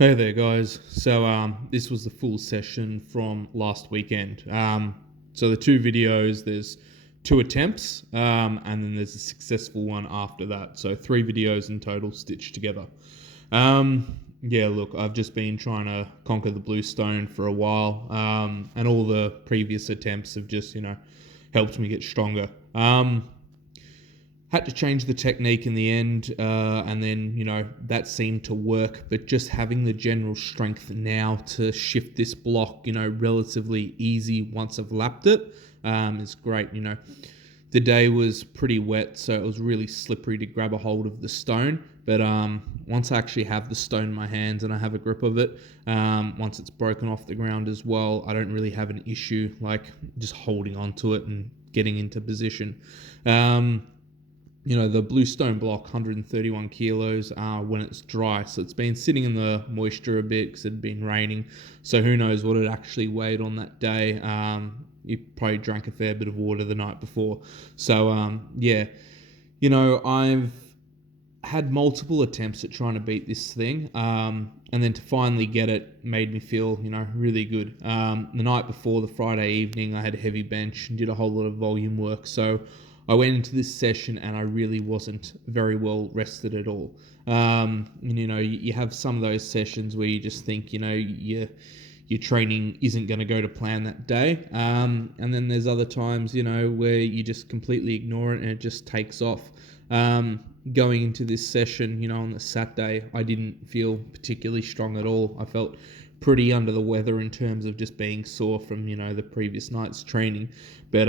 Hey there, guys. So this was the full session from last weekend. So the two videos, there's two attempts, and then there's a successful one after that. So three videos in total stitched together. Yeah, look, I've just been trying to conquer the blue stone for a while, and all the previous attempts have just, helped me get stronger. Had to change the technique in the end, and then that seemed to work. But just having the general strength now to shift this block, relatively easy once I've lapped it, is great. The day was pretty wet, so it was really slippery to grab a hold of the stone. But once I actually have the stone in my hands and I have a grip of it, once it's broken off the ground as well, I don't really have an issue like just holding onto it and getting into position. The blue stone block, 131 kilos when it's dry. So it's been sitting in the moisture a bit because it had been raining. So who knows what it actually weighed on that day. You probably drank a fair bit of water the night before. So, I've had multiple attempts at trying to beat this thing. And then to finally get it made me feel, really good. The night before, the Friday evening, I had a heavy bench and did a whole lot of volume work. So I went into this session and I really wasn't very well rested at all. You have some of those sessions where you just think, your training isn't going to go to plan that day. And then there's other times, where you just completely ignore it and it just takes off. Going into this session, on the Saturday, I didn't feel particularly strong at all. I felt pretty under the weather in terms of just being sore from, the previous night's training. But,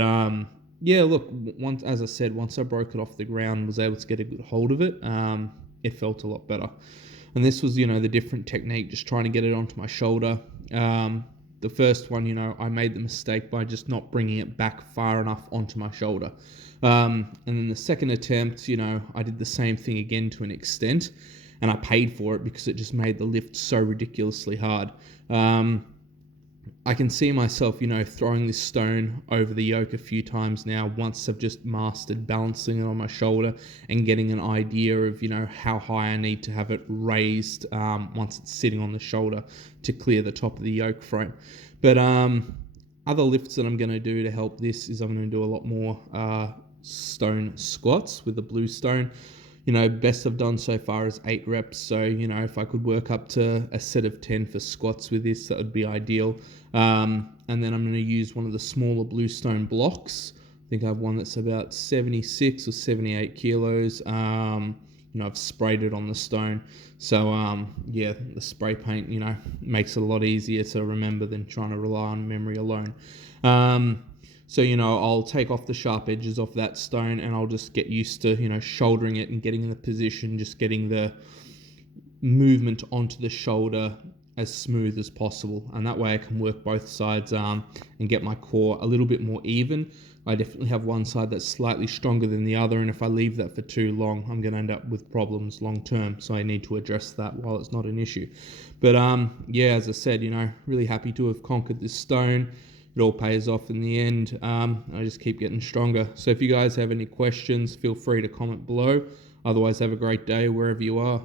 look, as I said, once I broke it off the ground, was able to get a good hold of it, it felt a lot better. And this was, the different technique, just trying to get it onto my shoulder. The first one, I made the mistake by just not bringing it back far enough onto my shoulder. And then the second attempt, I did the same thing again to an extent, and I paid for it because it just made the lift so ridiculously hard. I can see myself, throwing this stone over the yoke a few times now once I've just mastered balancing it on my shoulder and getting an idea of, how high I need to have it raised once it's sitting on the shoulder to clear the top of the yoke frame. But other lifts that I'm going to do to help this is I'm going to do a lot more stone squats with the blue stone. Best I've done so far is 8 reps. So, if I could work up to a set of 10 for squats with this, that would be ideal. And then I'm going to use one of the smaller blue stone blocks. I think I have one that's about 76 or 78 kilos. I've sprayed it on the stone. So, the spray paint, makes it a lot easier to remember than trying to rely on memory alone. So, I'll take off the sharp edges off that stone and I'll just get used to, shouldering it and getting in the position, just getting the movement onto the shoulder as smooth as possible. And that way I can work both sides and get my core a little bit more even. I definitely have one side that's slightly stronger than the other. And if I leave that for too long, I'm going to end up with problems long term. So I need to address that while it's not an issue. But as I said, really happy to have conquered this stone. It all pays off in the end. I just keep getting stronger. So if you guys have any questions, feel free to comment below. Otherwise, have a great day wherever you are.